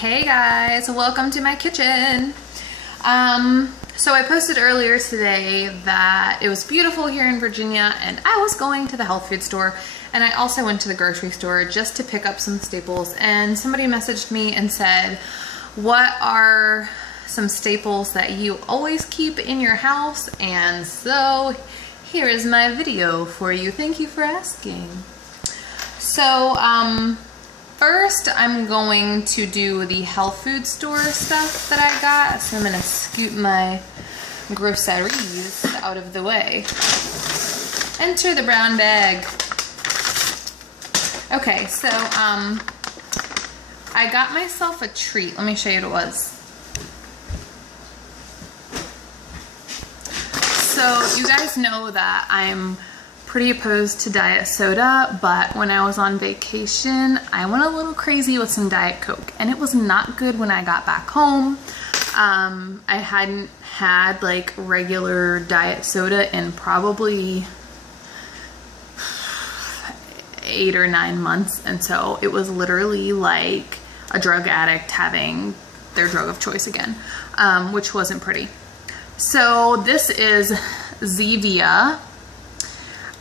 Hey guys, welcome to my kitchen. So I posted earlier today that it was beautiful here in Virginia and I was going to the health food store, and I also went to the grocery store just to pick up some staples, and somebody messaged me and said, what are some staples that you always keep in your house? And so here is my video for you. Thank you for asking. So first, I'm going to do the health food store stuff that I got. So I'm gonna scoot my groceries out of the way. Enter the brown bag. Okay, so I got myself a treat. Let me show you what it was. So you guys know that I'm pretty opposed to diet soda, but when I was on vacation, I went a little crazy with some Diet Coke, and it was not good when I got back home. I hadn't had like regular diet soda in probably 8 or 9 months, and so it was literally like a drug addict having their drug of choice again, which wasn't pretty. So this is ZDia.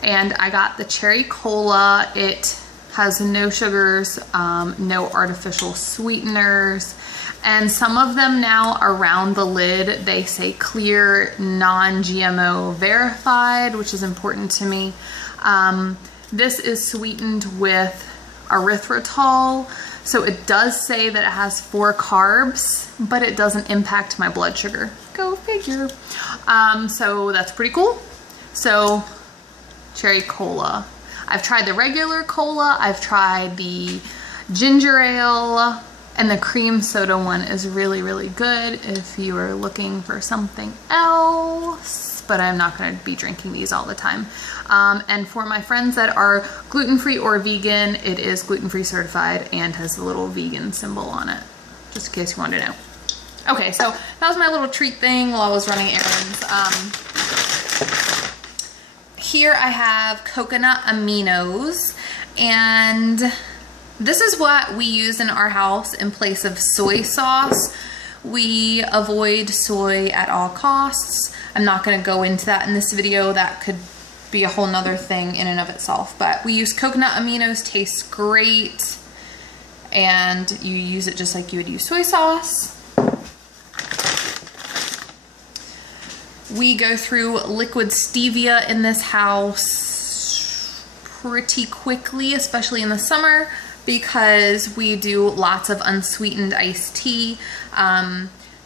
And I got the cherry cola. It has no sugars, no artificial sweeteners, and some of them now around the lid, they say clear, non-GMO verified, which is important to me. This is sweetened with erythritol, so it does say that it has 4 carbs, but it doesn't impact my blood sugar. Go figure. So that's pretty cool. So cherry cola. I've tried the regular cola, I've tried the ginger ale, and the cream soda one is really, really good if you are looking for something else, but I'm not going to be drinking these all the time. And for my friends that are gluten-free or vegan, it is gluten-free certified and has a little vegan symbol on it, just in case you wanted to know. Okay, so that was my little treat thing while I was running errands. Here I have coconut aminos, and this is what we use in our house in place of soy sauce. We avoid soy at all costs. I'm not going to go into that in this video. That could be a whole nother thing in and of itself, but we use coconut aminos. Tastes great, and you use it just like you would use soy sauce. We go through liquid stevia in this house pretty quickly, especially in the summer, because we do lots of unsweetened iced tea.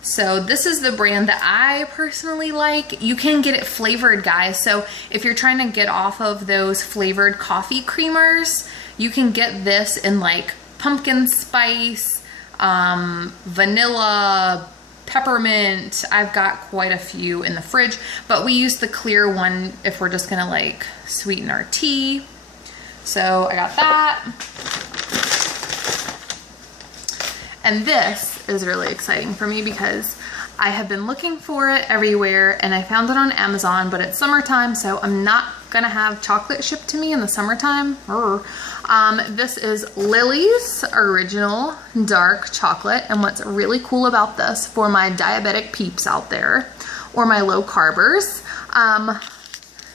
So this is the brand that I personally like. You can get it flavored, guys. So if you're trying to get off of those flavored coffee creamers, you can get this in like pumpkin spice, vanilla, peppermint. I've got quite a few in the fridge, but we use the clear one if we're just gonna like sweeten our tea. So I got that. And this is really exciting for me because I have been looking for it everywhere, and I found it on Amazon, but it's summertime, so I'm not gonna have chocolate shipped to me in the summertime. This is Lily's Original Dark Chocolate, and what's really cool about this for my diabetic peeps out there, or my low carbers,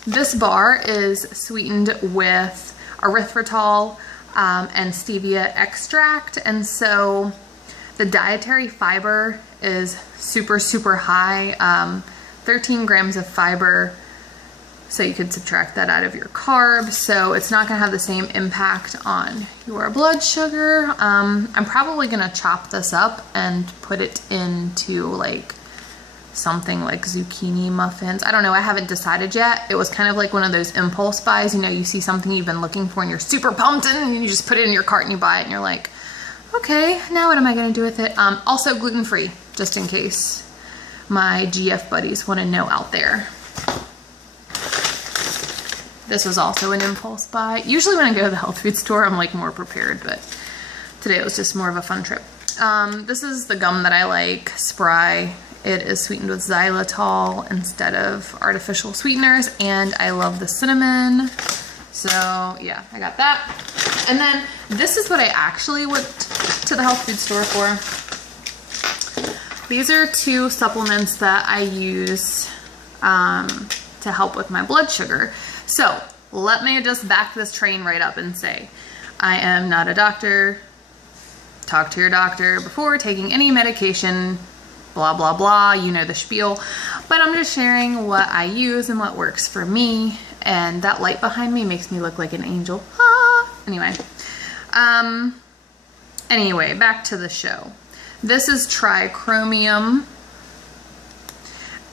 this bar is sweetened with erythritol and stevia extract, and so the dietary fiber is super, super high, 13 grams of fiber. So you could subtract that out of your carbs, so it's not gonna have the same impact on your blood sugar. I'm probably gonna chop this up and put it into like something like zucchini muffins. I don't know, I haven't decided yet. It was kind of like one of those impulse buys, you know, you see something you've been looking for and you're super pumped and you just put it in your cart and you buy it and you're like, okay, now what am I gonna do with it? Also gluten-free, just in case my GF buddies wanna know out there. This was also an impulse buy. Usually when I go to the health food store, I'm like more prepared, but today it was just more of a fun trip. This is the gum that I like, Spry. It is sweetened with xylitol instead of artificial sweeteners, and I love the cinnamon. So yeah, I got that. And then this is what I actually went to the health food store for. these are 2 supplements that I use to help with my blood sugar. So let me just back this train right up and say, I am not a doctor. Talk to your doctor before taking any medication, blah, blah, blah. You know the spiel. But I'm just sharing what I use and what works for me. And that light behind me makes me look like an angel. Ah. Anyway, back to the show. This is trichromium.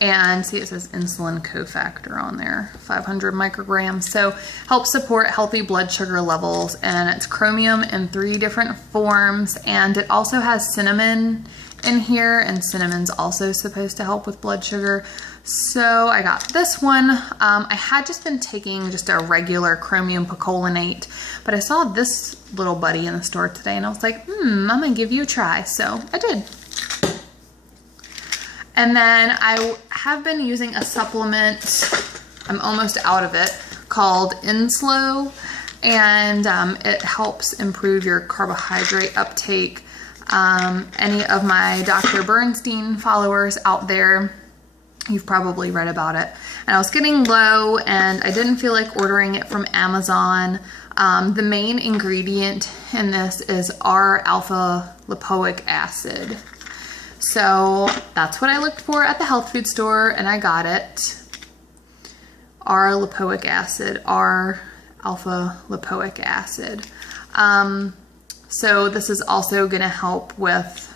And see, it says insulin cofactor on there, 500 micrograms. So helps support healthy blood sugar levels, and it's chromium in 3 different forms. And it also has cinnamon in here, and cinnamon's also supposed to help with blood sugar. So I got this one. I had just been taking just a regular chromium picolinate, but I saw this little buddy in the store today, and I was like, I'm gonna give you a try. So I did. And then I have been using a supplement, I'm almost out of it, called Inslo, and it helps improve your carbohydrate uptake. Any of my Dr. Bernstein followers out there, you've probably read about it. And I was getting low, and I didn't feel like ordering it from Amazon. The main ingredient in this is R-alpha lipoic acid. So that's what I looked for at the health food store, and I got it. R-lipoic acid, R-alpha lipoic acid. So this is also going to help with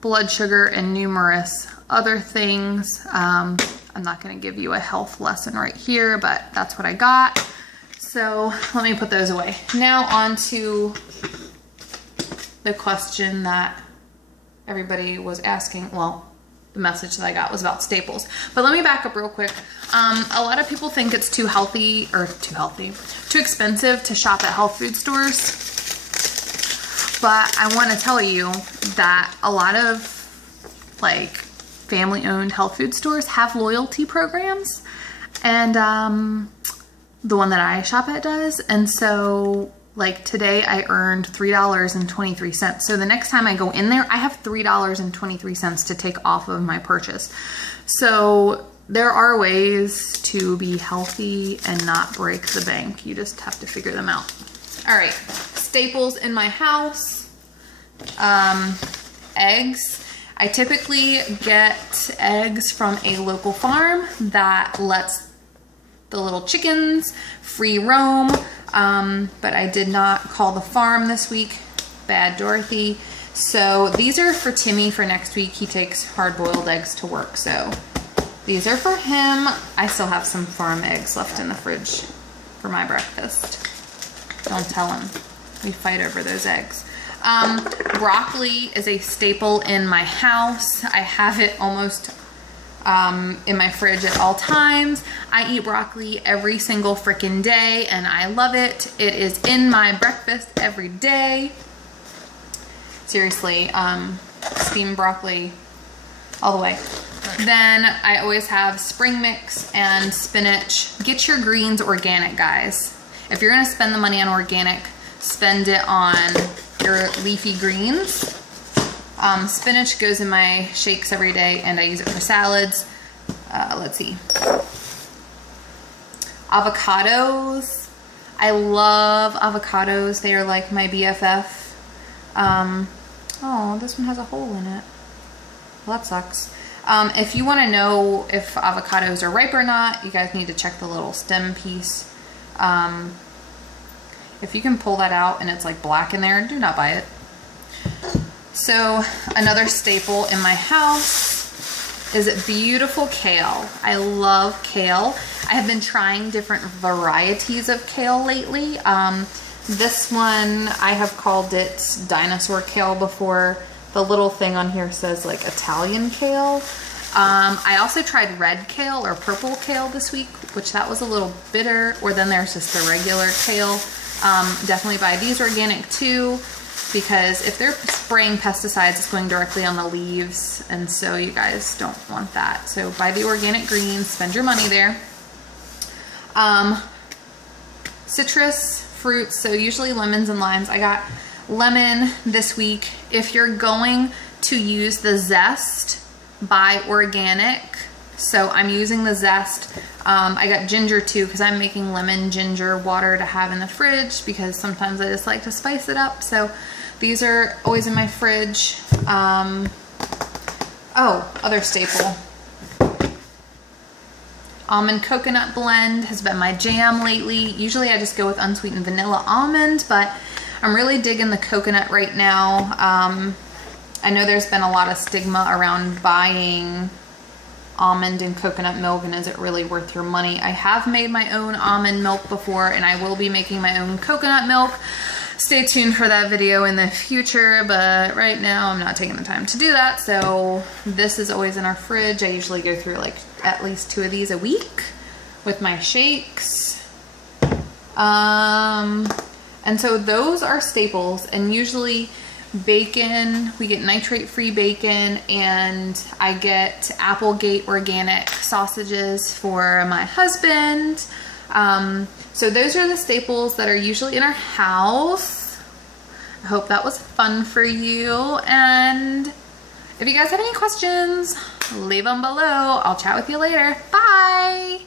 blood sugar and numerous other things. I'm not going to give you a health lesson right here, but that's what I got. So let me put those away. Now on to the question that everybody was asking. Well, the message that I got was about staples. But let me back up real quick. A lot of people think it's too expensive to shop at health food stores. But I want to tell you that a lot of like family-owned health food stores have loyalty programs, and the one that I shop at does. And so like today I earned $3.23. So the next time I go in there, I have $3.23 to take off of my purchase. So there are ways to be healthy and not break the bank. You just have to figure them out. All right, staples in my house, eggs. I typically get eggs from a local farm that lets the little chickens free roam. But I did not call the farm this week. Bad Dorothy. So these are for Timmy for next week. He takes hard-boiled eggs to work. So these are for him. I still have some farm eggs left in the fridge for my breakfast. Don't tell him. We fight over those eggs. Broccoli is a staple in my house. I have it almost in my fridge at all times. I eat broccoli every single freaking day, and I love it. It is in my breakfast every day. Seriously, steamed broccoli all the way. Then I always have spring mix and spinach. Get your greens organic, guys. If you're gonna spend the money on organic, spend it on your leafy greens. Spinach goes in my shakes every day, and I use it for salads. Let's see. Avocados. I love avocados. They are like my BFF. Oh, this one has a hole in it. Well, that sucks. If you want to know if avocados are ripe or not, you guys need to check the little stem piece. If you can pull that out and it's like black in there, do not buy it. So another staple in my house is beautiful kale. I love kale. I have been trying different varieties of kale lately. This one, I have called it dinosaur kale before. The little thing on here says like Italian kale. I also tried red kale or purple kale this week, which that was a little bitter. Or then there's just the regular kale. Definitely buy these organic too, because if they're spraying pesticides, it's going directly on the leaves, and so you guys don't want that. So buy the organic greens, spend your money there. Citrus fruits, so usually lemons and limes. I got lemon this week. If you're going to use the Zest by Organic. So I'm using the Zest. I got ginger too because I'm making lemon ginger water to have in the fridge because sometimes I just like to spice it up. So these are always in my fridge. Oh, other staple. Almond coconut blend has been my jam lately. Usually I just go with unsweetened vanilla almond, but I'm really digging the coconut right now. I know there's been a lot of stigma around buying almond and coconut milk, and is it really worth your money? I have made my own almond milk before, and I will be making my own coconut milk. Stay tuned for that video in the future, but right now I'm not taking the time to do that. So this is always in our fridge. I usually go through like at least 2 of these a week with my shakes. And so those are staples, and usually bacon, we get nitrate-free bacon, and I get Applegate organic sausages for my husband. So those are the staples that are usually in our house. I hope that was fun for you, and if you guys have any questions, leave them below. I'll chat with you later. Bye!